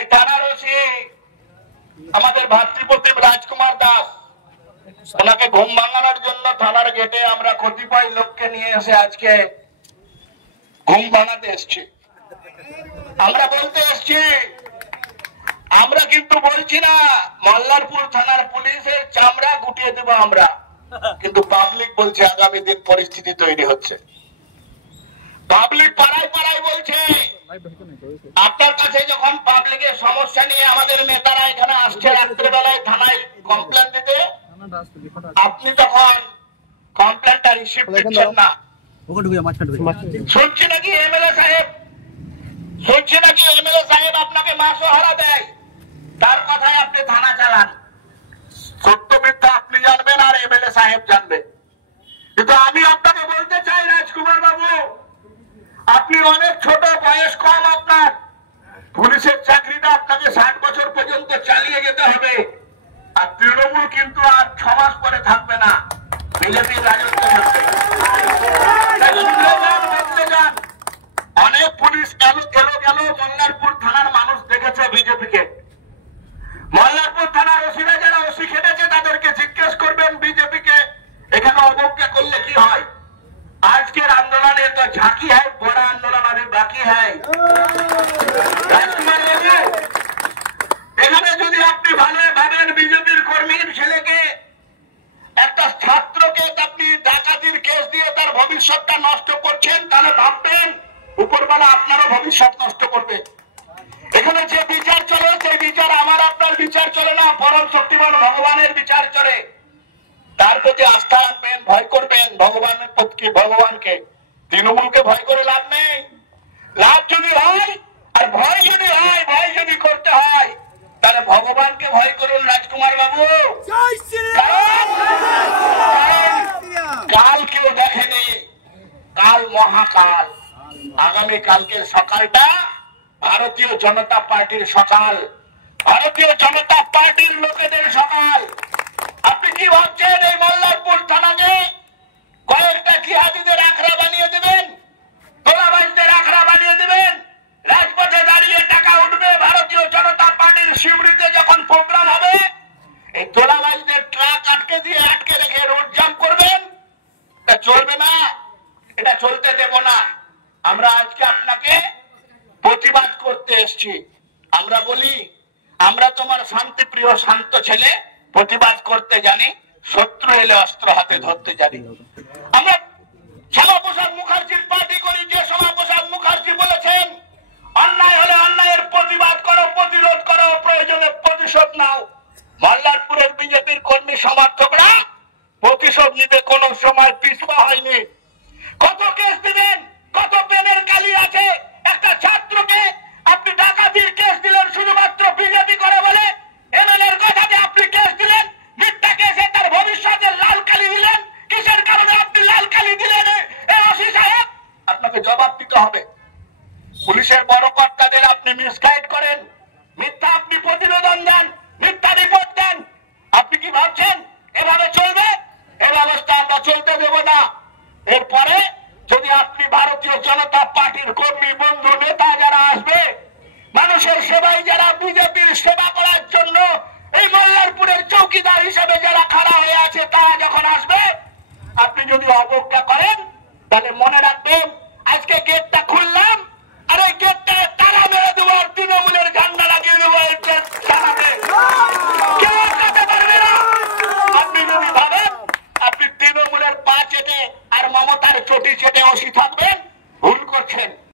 এই থানার ওসি আমাদের ভাতৃপ্রতিম রাজকুমার দাস, ওনাকে ঘুম ভাঙানোর জন্য থানার গেটে আমরা কতিপয় লোককে নিয়ে এসে আজকে ঘুম ভাঙাতে এসছি। আমরা বলতে এসছি, আমরা কিন্তু বলছি না মল্লারপুর থানার পুলিশের চামড়া গুটিয়ে দেবো আমরা, কিন্তু পাবলিক বলছে আগামী দিন পরিস্থিতি তৈরি হচ্ছে। পাবলিক পাড়ায় পাড়ায় বলছে, আপনার কাছে যখন পাবলিকের সমস্যা নিয়ে আমাদের নেতারা এখানে আসছে রাত্রেবেলায় থানায় কমপ্লেন দিতে, আপনি তখন কমপ্লেনটা রিসিভ করছেন না। শুনছি নাকি এমএলএ সাহেব আপনাকে মাসোহারা দেয়, তার কথায় আপনি থানা চালান। সত্য মিথ্যা আপনি জানবেন আর এমএলএ সাহেব জানবে। কিন্তু আমি আপনাকে বলতে চাই রাজকুমার বাবু, আপনি অনেক ছোট বয়স, কম আপনার, পুলিশের চাকরিটা আপনাকে 60 বছর পর্যন্ত চালিয়ে যেতে হবে। আর তৃণমূল কিন্তু আর 6 মাস পরে থাকবে না, বিজেপির রাজত্ব থাকবে। অনেক পুলিশ গেল মল্লারপুর থানার মানুষ দেখেছে বিজেপিকে। মল্লারপুর থানার ওসিরা যারা ওসি খেটেছে তাদেরকে জিজ্ঞেস করবেন বিজেপিকে এখানে অবজ্ঞা করলে কি হয়। আজকের আন্দোলনে তো ঝাঁকি হয়, বড় আন্দোলন अभी বাকি হয়। রাজকুমার বাবু, এখানে যদি আপনি ভালো ভাবেন বিজেপির কর্মীর ছেলেকে, একটা ছাত্রকে আপনি ডাকাতির কেস দিয়ে তার ভবিষ্যৎটা নষ্ট করছেন, তাহলে ভাববেন উপরওয়ালা আপনারও ভবিষ্যৎ নষ্ট করবে। এখানে যে বিচার চলে সেই বিচার আমার আপনার বিচার চলে না, পরম শক্তিমান ভগবানের বিচার চলে। তার প্রতি আস্থা রাখবেন, ভয় করবেন ভগবানের প্রতি, ভগবানকে। তৃণমূলকে ভয় করে লাভ নেই। লাভ যদি হয় আর ভয় যদি হয়, ভয় যদি করতে হয়, তাহলে ভগবানকে ভয় করুন রাজকুমার বাবু। কাল কেউ দেখেনি, কাল মহাকাল। আগামী কালকের সকালটা ভারতীয় জনতা পার্টির সকাল, ভারতীয় জনতা পার্টির লোকেদের সকাল। আপনি কি ভাবছেন এই মল্লারপুর থানাকে কয়েকটা জিহাদিদের আখড়া বানিয়ে দেবেন, তোলাবাজদের আখড়া বানিয়ে দেবেন, রাজপথে দাঁড়িয়ে টাকা উঠবে, ভারতীয় জনতা পার্টির শিউরিতে যখন প্রোগ্রাম হবে এই তোলাবাজদের ট্রাক আটকে রেখে রোড জাম করবেন? এটা চলবে না, এটা চলতে দেব না। আমরা আজকে আপনাকে প্রতিবাদ করতে এসছি। আমরা বলি, আমরা তোমার শান্তিপ্রিয় শান্ত ছেলে, প্রতিবাদ করতে জানি, শত্রু এলে অস্ত্র হাতে ধরতে জানি। আমরা শ্যামাপ্রসাদ মুখার্জির পার্টি করি, যে শ্যামাপ্রসাদ মুখার্জি বলেছেন অন্যায় হলে অন্যায়ের প্রতিবাদ করো, প্রতিরোধ করো, প্রয়োজনে প্রতিশোধ নাও। মল্লারপুরের বিজেপির কর্মী সমর্থকরা প্রতিশোধ নিতে কোন সময় পিছপা হয়নি। কত কেস দিবেন, কত পেনের কালি আছে। একটা ছাত্রকে আপনি ডাকাতির কেস দিলেন শুধুমাত্র বিজেপি করে বলে, এমএলএর কথাতে আপনি কেস দিলেন, মিথ্যা কেসে তার ভবিষ্যতে লাল কালি দিলেন। কিসের কারণে আপনি লাল কালি দিলেন? ওসি সাহেব, আপনাকে জবাব দিতে হবে। পুলিশের বড় কর্তাদের আপনি মিসগাইড করেন, মিথ্যা আপনি প্রতিবেদন দেন, মিথ্যা রিপোর্ট দেন। আপনি কি ভাবছেন এভাবে চলবে? এ ব্যবস্থা আমরা চলতে দেব না। এরপরে যদি আপনি ভারতীয় জনতা পার্টির কর্মী বন্ধু নেতা যারা আসবে, মানুষের সেবায় যারা বিজেপির সেবা করার জন্য এই মল্লারপুরের চৌকিদার হিসেবে যারা খাড়া হয়ে আছে, তারা যখন আসবে, আপনি যদি অবজ্ঞা করেন তাহলে মনে রাখবেন আজকে গেটটা খুললাম আর এই গেটটা তালা মেরে দেবো, আর তৃণমূলের ঝান্ডা লাগিয়ে দেবো। কেউ আটকাতে পারবে না। আপনি যদি ভাবেন আপনি তৃণমূলের পা চেটে আর মমতার চটি চেটে ওসি থাকবেন, ভুল করছেন।